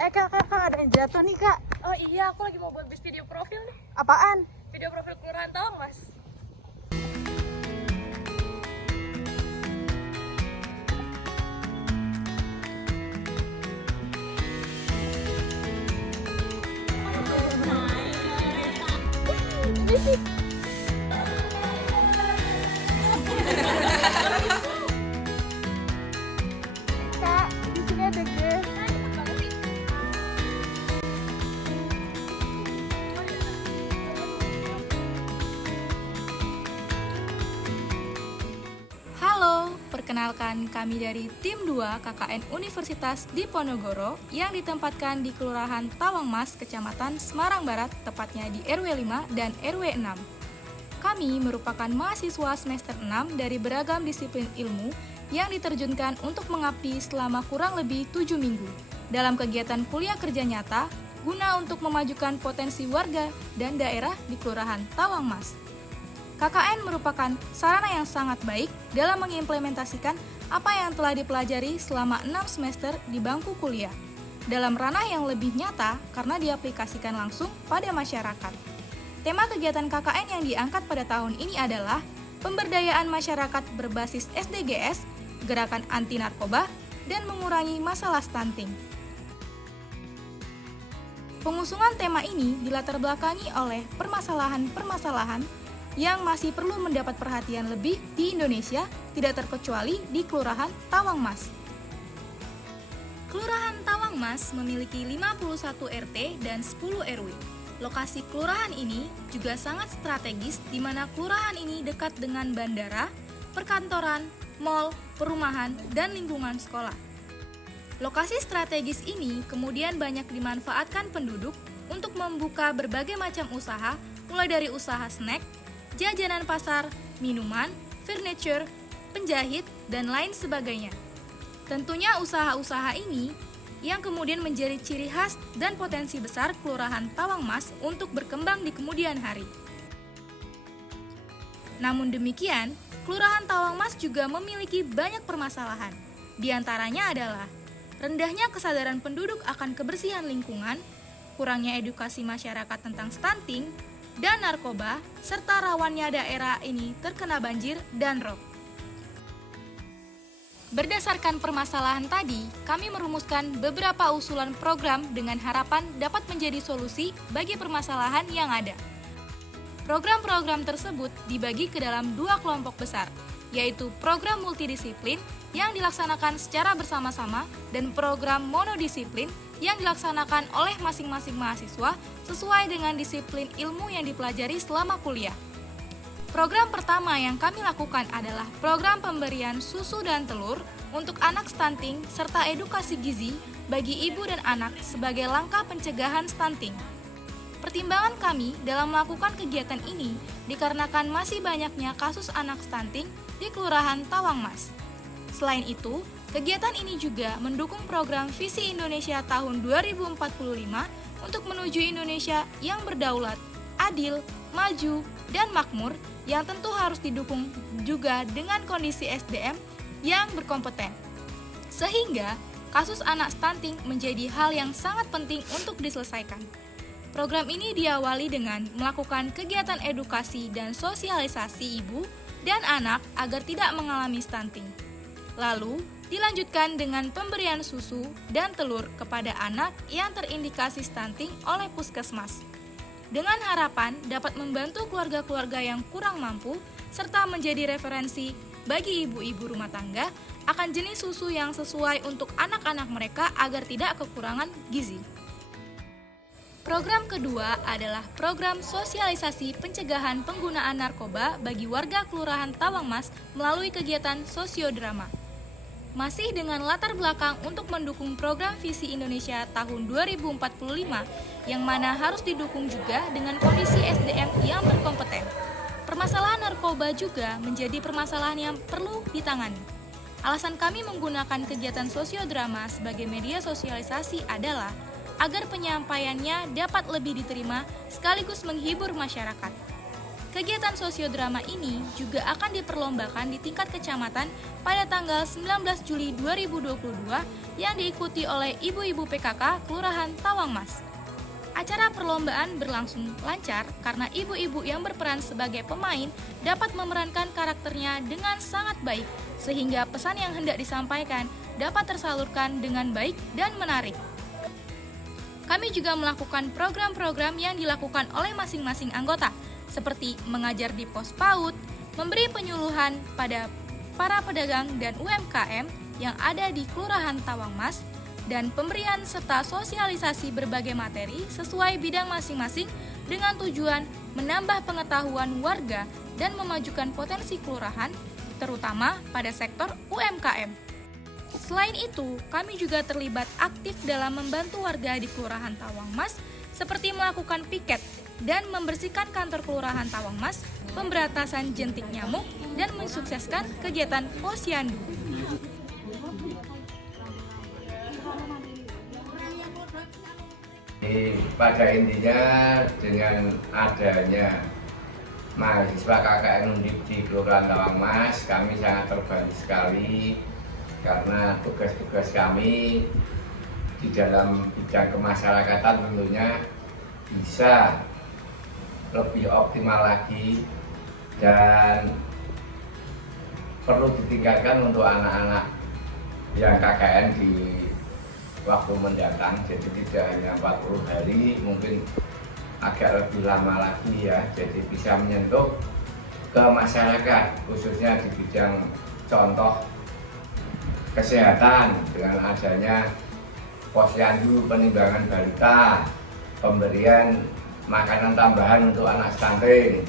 Kak, ada yang jatuh nih kak. Oh iya, aku lagi mau buat video profil nih. Apaan? Video profil Kelurahan Tawang, Mas. Kak, di sini ada guys. Halo, perkenalkan kami dari tim 2 KKN Universitas Diponegoro yang ditempatkan di Kelurahan Tawangmas, Kecamatan Semarang Barat, tepatnya di RW 5 dan RW 6. Kami merupakan mahasiswa semester 6 dari beragam disiplin ilmu yang diterjunkan untuk mengabdi selama kurang lebih 7 minggu dalam kegiatan kuliah kerja nyata guna untuk memajukan potensi warga dan daerah di Kelurahan Tawangmas. KKN merupakan sarana yang sangat baik dalam mengimplementasikan apa yang telah dipelajari selama 6 semester di bangku kuliah, dalam ranah yang lebih nyata karena diaplikasikan langsung pada masyarakat. Tema kegiatan KKN yang diangkat pada tahun ini adalah pemberdayaan masyarakat berbasis SDGs, gerakan anti narkoba, dan mengurangi masalah stunting. Pengusungan tema ini dilatar belakangi oleh permasalahan-permasalahan yang masih perlu mendapat perhatian lebih di Indonesia, tidak terkecuali di Kelurahan Tawangmas. Kelurahan Tawangmas memiliki 51 RT dan 10 RW. Lokasi kelurahan ini juga sangat strategis di mana kelurahan ini dekat dengan bandara, perkantoran, mal, perumahan, dan lingkungan sekolah. Lokasi strategis ini kemudian banyak dimanfaatkan penduduk untuk membuka berbagai macam usaha, mulai dari usaha snack, jajanan pasar, minuman, furniture, penjahit, dan lain sebagainya. Tentunya usaha-usaha ini yang kemudian menjadi ciri khas dan potensi besar Kelurahan Tawangmas untuk berkembang di kemudian hari. Namun demikian, Kelurahan Tawangmas juga memiliki banyak permasalahan. Di antaranya adalah rendahnya kesadaran penduduk akan kebersihan lingkungan, kurangnya edukasi masyarakat tentang stunting, dan narkoba, serta rawannya daerah ini terkena banjir dan rob. Berdasarkan permasalahan tadi, kami merumuskan beberapa usulan program dengan harapan dapat menjadi solusi bagi permasalahan yang ada. Program-program tersebut dibagi ke dalam 2 kelompok besar, yaitu program multidisiplin yang dilaksanakan secara bersama-sama dan program monodisiplin yang dilaksanakan oleh masing-masing mahasiswa sesuai dengan disiplin ilmu yang dipelajari selama kuliah. Program pertama yang kami lakukan adalah program pemberian susu dan telur untuk anak stunting serta edukasi gizi bagi ibu dan anak sebagai langkah pencegahan stunting. Pertimbangan kami dalam melakukan kegiatan ini dikarenakan masih banyaknya kasus anak stunting di Kelurahan Tawangmas. Selain itu, kegiatan ini juga mendukung program Visi Indonesia tahun 2045 untuk menuju Indonesia yang berdaulat, adil, maju, dan makmur yang tentu harus didukung juga dengan kondisi SDM yang berkompeten. Sehingga kasus anak stunting menjadi hal yang sangat penting untuk diselesaikan. Program ini diawali dengan melakukan kegiatan edukasi dan sosialisasi ibu dan anak agar tidak mengalami stunting. Lalu, dilanjutkan dengan pemberian susu dan telur kepada anak yang terindikasi stunting oleh puskesmas. Dengan harapan dapat membantu keluarga-keluarga yang kurang mampu serta menjadi referensi bagi ibu-ibu rumah tangga akan jenis susu yang sesuai untuk anak-anak mereka agar tidak kekurangan gizi. Program kedua adalah program sosialisasi pencegahan penggunaan narkoba bagi warga Kelurahan Tawangmas melalui kegiatan sosiodrama. Masih dengan latar belakang untuk mendukung program Visi Indonesia tahun 2045 yang mana harus didukung juga dengan kondisi SDM yang berkompeten. Permasalahan narkoba juga menjadi permasalahan yang perlu ditangani. Alasan kami menggunakan kegiatan sosiodrama sebagai media sosialisasi adalah agar penyampaiannya dapat lebih diterima sekaligus menghibur masyarakat. Kegiatan sosiodrama ini juga akan diperlombakan di tingkat kecamatan pada tanggal 19 Juli 2022 yang diikuti oleh ibu-ibu PKK Kelurahan Tawangmas. Acara perlombaan berlangsung lancar karena ibu-ibu yang berperan sebagai pemain dapat memerankan karakternya dengan sangat baik, sehingga pesan yang hendak disampaikan dapat tersalurkan dengan baik dan menarik. Kami juga melakukan program-program yang dilakukan oleh masing-masing anggota, seperti mengajar di pos PAUD, memberi penyuluhan pada para pedagang dan UMKM yang ada di Kelurahan Tawangmas, dan pemberian serta sosialisasi berbagai materi sesuai bidang masing-masing dengan tujuan menambah pengetahuan warga dan memajukan potensi kelurahan, terutama pada sektor UMKM. Selain itu, kami juga terlibat aktif dalam membantu warga di Kelurahan Tawangmas seperti melakukan piket dan membersihkan kantor Kelurahan Tawangmas, pemberantasan jentik nyamuk, dan mensukseskan kegiatan posyandu. Pada intinya dengan adanya mahasiswa KKN Undip di Kelurahan Tawangmas, kami sangat terbantu sekali karena tugas-tugas kami di dalam bidang kemasyarakatan tentunya bisa lebih optimal lagi dan perlu ditingkatkan untuk anak-anak yang KKN di waktu mendatang. Jadi tidak hanya 40 hari, mungkin agak lebih lama lagi ya, jadi bisa menyentuh ke masyarakat khususnya di bidang contoh kesehatan dengan adanya posyandu penimbangan balita, pemberian makanan tambahan untuk anak stunting,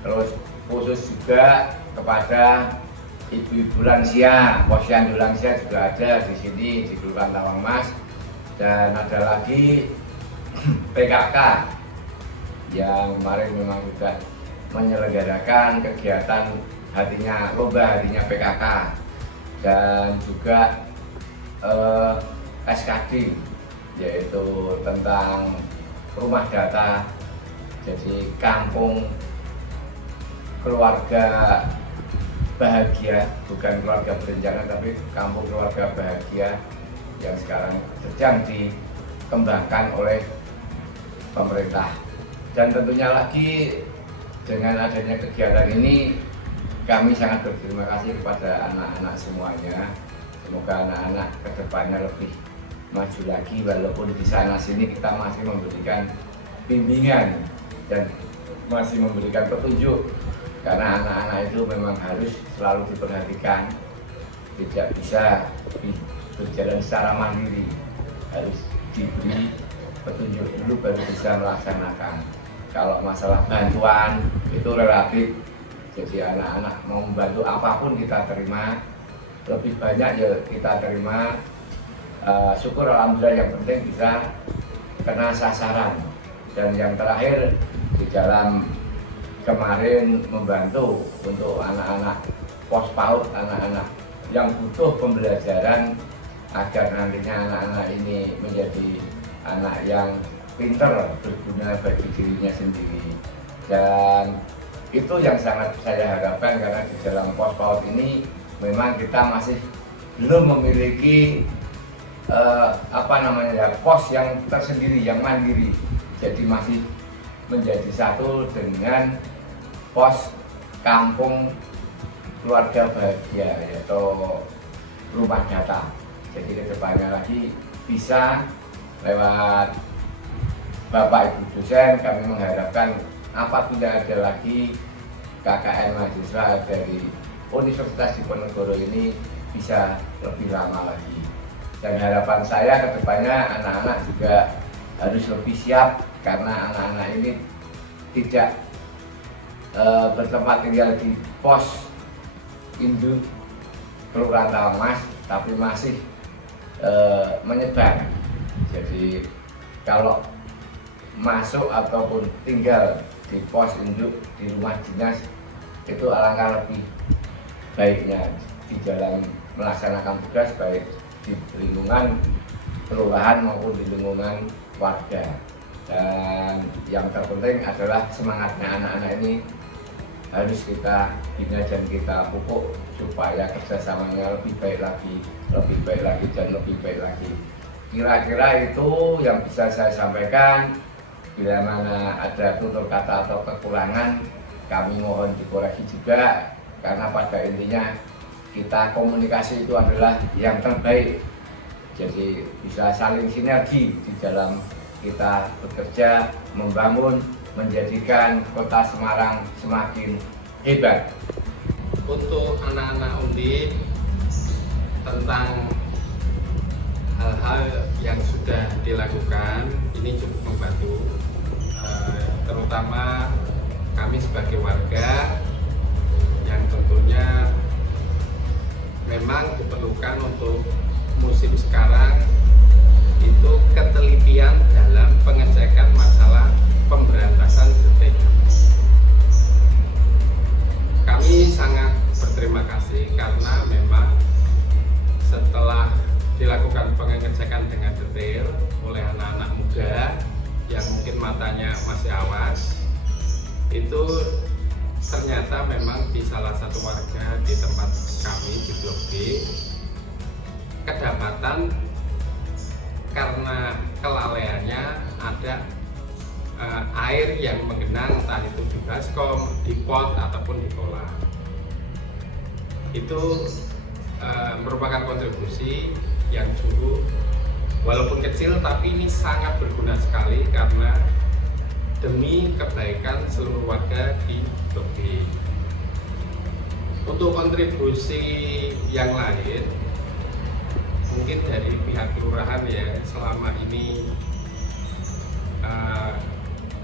terus khusus juga kepada ibu-ibu lansia, posyandu lansia juga ada di sini di Kelurahan Tawangmas, dan ada lagi PKK yang kemarin memang juga menyelenggarakan kegiatan lomba hatinya PKK, dan juga SKD yaitu tentang rumah data, jadi kampung keluarga bahagia, bukan keluarga berencana tapi kampung keluarga bahagia yang sekarang sedang dikembangkan oleh pemerintah. Dan tentunya lagi dengan adanya kegiatan ini kami sangat berterima kasih kepada anak-anak semuanya. Semoga anak-anak kedepannya lebih maju lagi, walaupun di sana sini kita masih memberikan bimbingan dan masih memberikan petunjuk, karena anak-anak itu memang harus selalu diperhatikan, tidak bisa berjalan secara mandiri, harus diberi petunjuk dulu baru bisa melaksanakan. Kalau masalah bantuan itu relatif, jadi anak-anak mau membantu apapun kita terima, lebih banyak ya kita terima. Syukur alhamdulillah, yang penting bisa kena sasaran. Dan yang terakhir di dalam kemarin membantu untuk anak-anak pos PAUD, anak-anak yang butuh pembelajaran agar nantinya anak-anak ini menjadi anak yang pinter, berguna bagi dirinya sendiri. Dan itu yang sangat saya harapkan, karena di dalam pos PAUD ini memang kita masih belum memiliki pos yang tersendiri, yang mandiri. Jadi masih menjadi satu dengan pos kampung keluarga bahagia yaitu rumah data. Jadi kedepannya lagi bisa lewat Bapak Ibu dosen, kami mengharapkan apabila ada lagi KKN mahasiswa dari Universitas Diponegoro ini bisa lebih lama lagi. Dan harapan saya kedepannya anak-anak juga harus lebih siap, karena anak-anak ini tidak bertempat tinggal di pos induk Kelurahan Tawangmas, tapi masih menyebar. Jadi kalau masuk ataupun tinggal di pos induk di rumah dinas itu alangkah lebih baiknya di dalam melaksanakan tugas, baik di lingkungan kelurahan maupun di lingkungan warga. Dan yang terpenting adalah semangatnya anak-anak ini harus kita bina dan kita pupuk supaya kerjasamanya lebih baik lagi dan lebih baik lagi. Kira-kira itu yang bisa saya sampaikan. Bila mana ada tutur kata atau kekurangan, kami mohon dikoreksi juga, karena pada intinya kita komunikasi itu adalah yang terbaik. Jadi bisa saling sinergi di dalam kita bekerja, membangun, menjadikan kota Semarang semakin hebat. Untuk anak-anak Undip, tentang hal-hal yang sudah dilakukan ini cukup membantu, terutama kami sebagai warga yang tentunya memang diperlukan untuk musim sekarang itu ketelitian dalam pengecekan masalah pemberantasan detek. Kami sangat berterima kasih karena memang setelah dilakukan pengecekan dengan detail oleh anak-anak muda yang mungkin matanya masih awas, itu ternyata memang di salah satu warga di tempat kami di Blok B kedapatan karena kelalaiannya ada air yang menggenang, entah itu di baskom, di pot ataupun di kolam. Itu merupakan kontribusi yang sungguh walaupun kecil tapi ini sangat berguna sekali karena demi kebaikan seluruh warga di Blok B. Untuk kontribusi yang lain, mungkin dari pihak kelurahan ya selama ini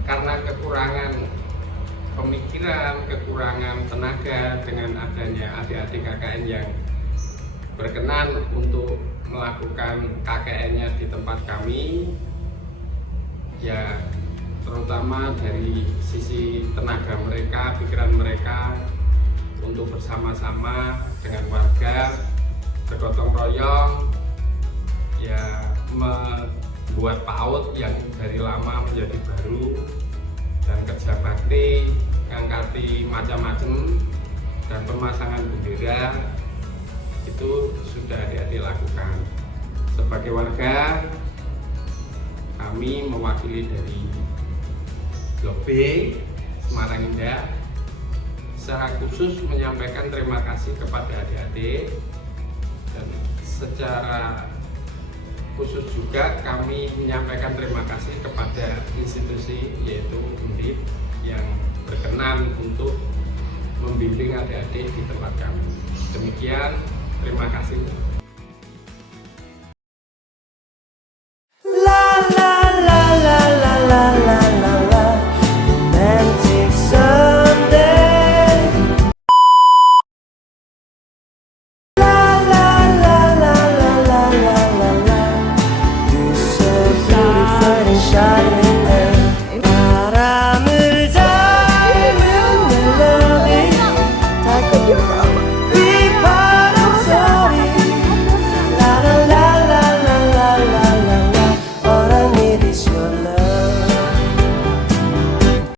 karena kekurangan pemikiran, kekurangan tenaga dengan adanya adik-adik KKN yang berkenan untuk melakukan KKN-nya di tempat kami, ya terutama dari sisi tenaga mereka, pikiran mereka untuk bersama-sama dengan warga bergotong royong ya membuat PAUD yang dari lama menjadi baru, dan kerja bakti, ngangkati macam-macam, dan pemasangan bendera itu sudah dilakukan. Sebagai warga, kami mewakili dari Blok B Semarang Indah secara khusus menyampaikan terima kasih kepada adik-adik, dan secara khusus juga kami menyampaikan terima kasih kepada institusi yaitu Undip yang berkenan untuk membimbing adik-adik di tempat kami. Demikian, terima kasih. Shine